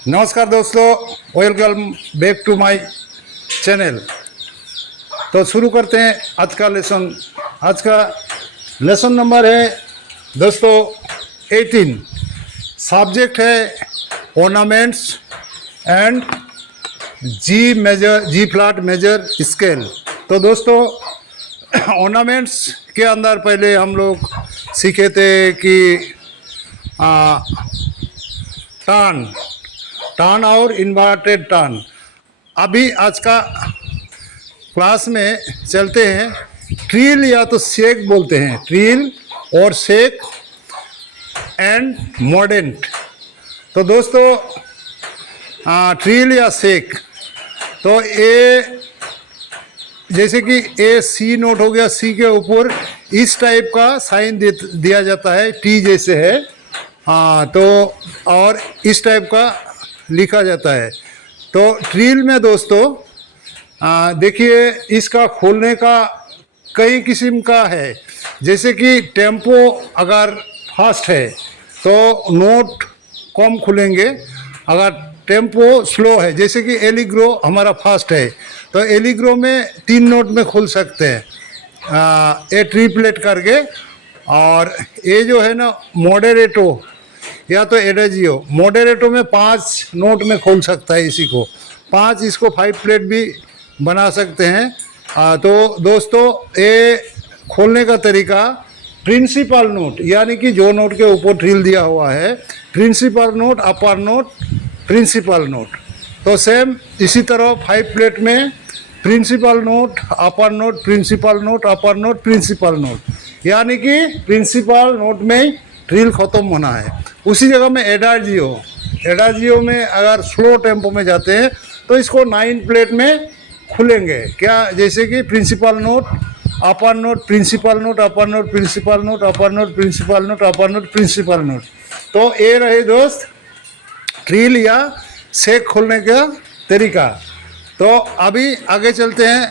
नमस्कार दोस्तों, welcome back to my channel. तो शुरू करते हैं आज का लेसन। आज का लेसन नंबर है दोस्तों 18। सब्जेक्ट है ornaments and G flat major scale. तो दोस्तों ऑर्नामेंट्स के अंदर पहले हम लोग सीखे थे कि टर्न और इन्वर्टेड टर्न। अभी आज का क्लास में चलते हैं ट्रिल या तो शेक बोलते हैं, ट्रिल और शेक एंड मॉडेंट। तो दोस्तों ट्रिल या शेक, तो ए जैसे कि ए सी नोट हो गया, सी के ऊपर इस टाइप का साइन दिया जाता है, टी जैसे है। तो और इस टाइप का लिखा जाता है। तो ट्रिल में दोस्तों देखिए इसका खोलने का कई किस्म का है। जैसे कि टेम्पो अगर फास्ट है तो नोट कम खुलेंगे, अगर टेम्पो स्लो है जैसे कि एलिग्रो हमारा फास्ट है तो एलिग्रो में 3 नोट में खुल सकते हैं, ये ट्रिपलेट करके। और ये जो है ना मॉडरेटो या तो एडाजियो, मॉडरेटो में 5 नोट में खोल सकता है इसी को, 5 इसको 5 प्लेट भी बना सकते हैं। तो दोस्तों ये खोलने का तरीका प्रिंसिपल नोट यानी कि जो नोट के ऊपर ट्रिल दिया हुआ है, प्रिंसिपल नोट, अपर नोट, प्रिंसिपल नोट। तो सेम इसी तरह 5 प्लेट में प्रिंसिपल नोट, अपर नोट, प्रिंसिपल नोट, अपर नोट, प्रिंसिपल नोट, यानी कि प्रिंसिपल नोट में ट्रिल ख़त्म होना है। उसी जगह में एडाजियो में अगर स्लो टेम्पो में जाते हैं तो इसको 9 प्लेट में खुलेंगे क्या, जैसे कि प्रिंसिपल नोट, अपर नोट, प्रिंसिपल नोट, अपर नोट, प्रिंसिपल नोट, अपर नोट, प्रिंसिपल नोट, अपर नोट, प्रिंसिपल नोट। तो ये रहे दोस्त ट्रिल या शेक खोलने का तरीका। तो अभी आगे चलते हैं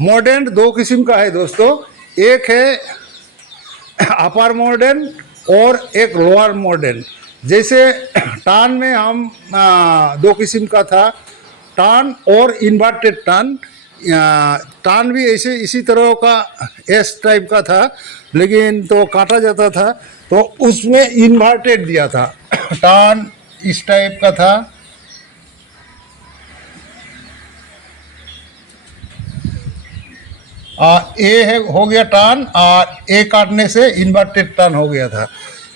मॉडेंट 2 किस्म का है दोस्तों, एक है अपर मॉडेंट और एक लोअर मॉडेंट। जैसे टर्न में हम 2 किस्म का था, टर्न और इन्वर्टेड टर्न। टर्न भी ऐसे इसी तरह का एस टाइप का था, लेकिन तो काटा जाता था तो उसमें इन्वर्टेड दिया था। टर्न इस टाइप का था, ए है हो गया टर्न, और ए काटने से इन्वर्टेड टर्न हो गया था।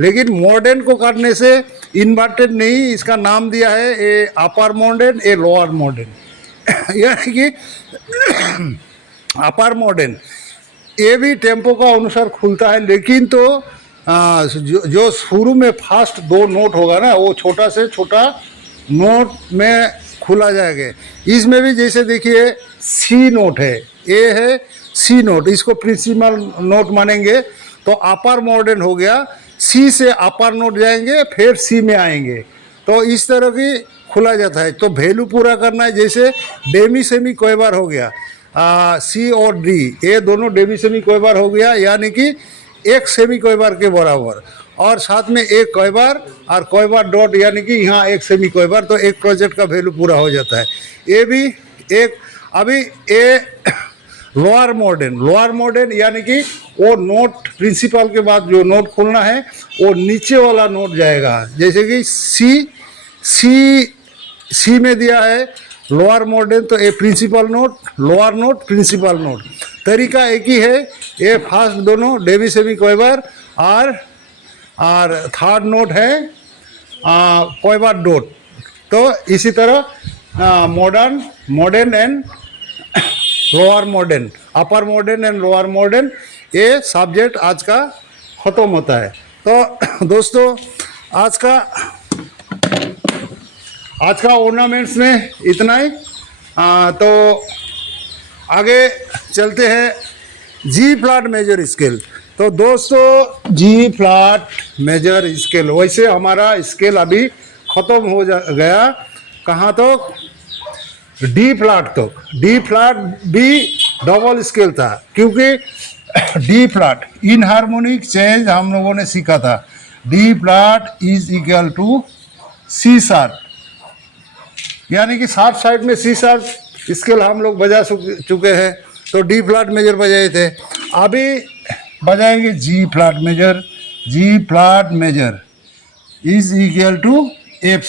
लेकिन मॉडर्न को काटने से इन्वर्टेड नहीं, इसका नाम दिया है ए अपर मॉडर्न, ए लोअर मॉडर्न। यानी कि अपर मॉडर्न ये भी टेम्पो का अनुसार खुलता है, लेकिन तो जो शुरू में फास्ट 2 नोट होगा ना, वो छोटा से छोटा नोट में खुला जाएगा। इसमें भी जैसे देखिए सी नोट है, ए है सी नोट, इसको प्रिंसिपल नोट मानेंगे तो अपर मॉडर्न हो गया। सी से अपर नोट जाएंगे फिर सी में आएंगे, तो इस तरह की खुला जाता है। तो वैल्यू पूरा करना है, जैसे डेमी सेमी कोई बार हो गया, सी और डी ये दोनों डेमी सेमी कोई बार हो गया, यानी कि एक सेमी कोई बार के बराबर, और साथ में एक कोई बार और कोई बार डॉट, यानी कि यहाँ एक सेमी कोई बार, तो एक प्रोजेक्ट का वैल्यू पूरा हो जाता है। ये भी एक अभी ये लोअर मॉडर्न यानी कि वो नोट प्रिंसिपल के बाद जो नोट खोलना है वो नीचे वाला नोट जाएगा। जैसे कि सी में दिया है लोअर मॉडर्न, तो a principal note, lower note, principal note, तरीका एक ही है। ये फर्स्ट दोनों डेवी सेमी क्वेवर और थर्ड नोट है क्वेवर डॉट। तो इसी तरह modern and lower modern, upper modern and lower modern, ये सब्जेक्ट आज का ख़त्म होता है। तो दोस्तों आज का ऑर्नामेंट्स में इतना ही। तो आगे चलते हैं जी फ्लैट मेजर स्केल। तो दोस्तों जी फ्लैट मेजर स्केल, वैसे हमारा स्केल अभी ख़त्म हो गया कहाँ तक, डी फ्लैट तक। डी फ्लैट भी डबल स्केल था, क्योंकि D flat enharmonic change हम लोगों ने सीखा था। D flat is equal to C sharp, यानी कि शार्प साइड में सी शार्प स्केल हम लोग बजा चुके हैं। तो डी फ्लैट मेजर बजाए थे, अभी बजाएंगे G flat major. G flat major is equal to F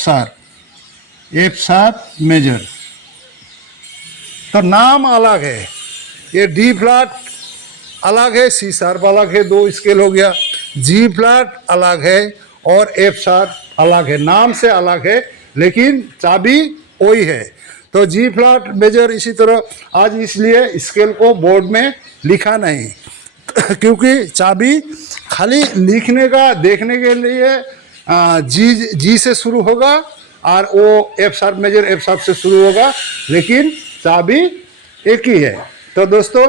sharp major. तो नाम अलग है, ये डी फ्लैट अलग है, सी शार्प अलग है, दो स्केल हो गया। जी फ्लैट अलग है और एफ शार्प अलग है, नाम से अलग है लेकिन चाबी वही है। तो जी फ्लैट मेजर इसी तरह आज इसलिए स्केल को बोर्ड में लिखा नहीं क्योंकि चाबी खाली लिखने का देखने के लिए जी से शुरू होगा और वो F sharp major F sharp से शुरू होगा, लेकिन चाबी एक ही है। तो दोस्तों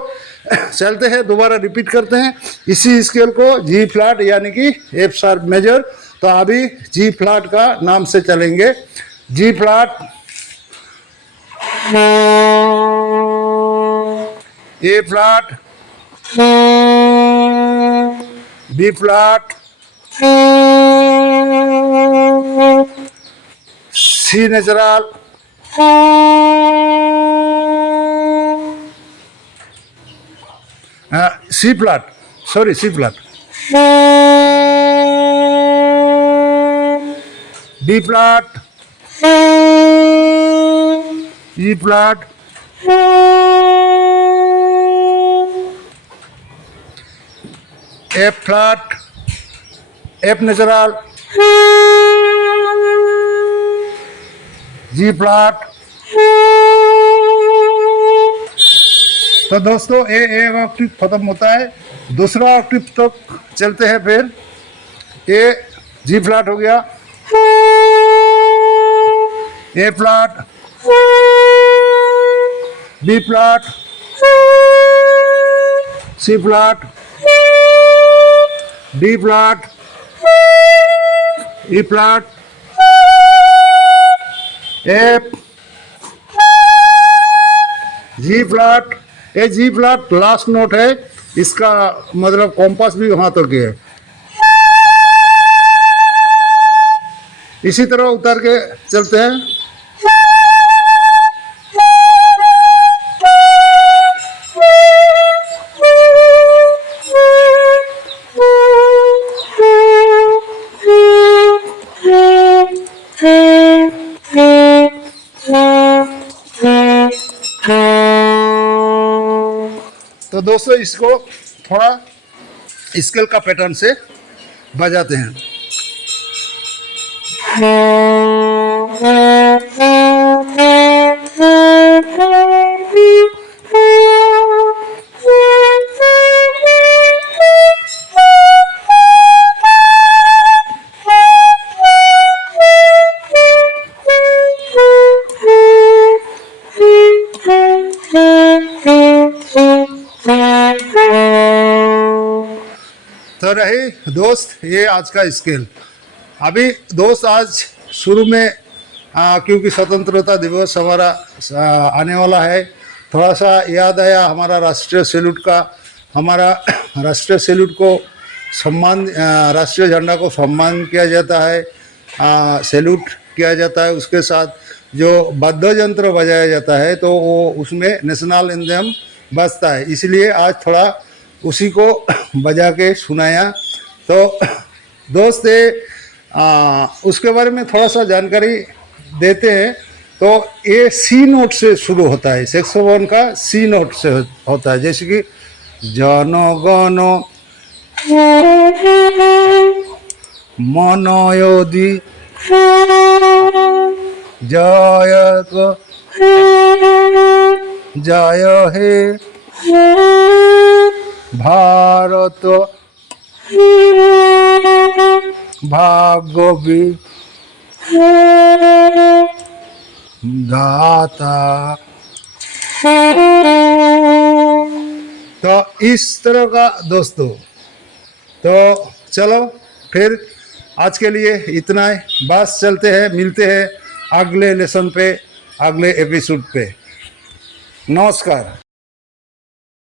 चलते हैं, दोबारा रिपीट करते हैं इसी स्केल को, जी फ्लैट यानी कि एफ शार्प मेजर। तो अभी जी फ्लैट का नाम से चलेंगे। G flat, A flat, B flat, C natural, C flat, C flat, D flat, E flat, F flat, F natural, G flat. तो दोस्तों ए ऑक्टेव खत्म होता है, दूसरा ऑक्टेव तक चलते हैं। फिर ए जी फ्लैट हो गया, ए flat, B flat, C flat, D flat, E flat, F, जी फ्लैट। ये जी फ्लैट लास्ट नोट है, इसका मतलब कॉम्पास भी वहां तक है। इसी तरह उतर के चलते हैं। तो दोस्तों इसको थोड़ा स्केल का पैटर्न से बजाते हैं। तो रही दोस्त ये आज का स्केल। अभी दोस्त आज शुरू में क्योंकि स्वतंत्रता दिवस हमारा आने वाला है, थोड़ा सा याद आया हमारा राष्ट्रीय सैल्यूट का। हमारा राष्ट्रीय सैल्यूट को सम्मान, राष्ट्रीय झंडा को सम्मान किया जाता है, सैल्यूट किया जाता है। उसके साथ जो वाद्य यंत्र बजाया जाता है तो वो उसमें नेशनल एंथम बजता है, इसलिए आज थोड़ा उसी को बजा के सुनाया। तो दोस्त उसके बारे में थोड़ा सा जानकारी देते हैं। तो ये सी नोट से शुरू होता है, सैक्सोफोन का सी नोट से होता है, जैसे कि जनगण मनयोधि जय जय हे भारत भागवी दाता। तो इस तरह का दोस्तों। तो चलो फिर आज के लिए इतना है, बस चलते हैं, मिलते हैं अगले लेसन पे, अगले एपिसोड पे। नमस्कार।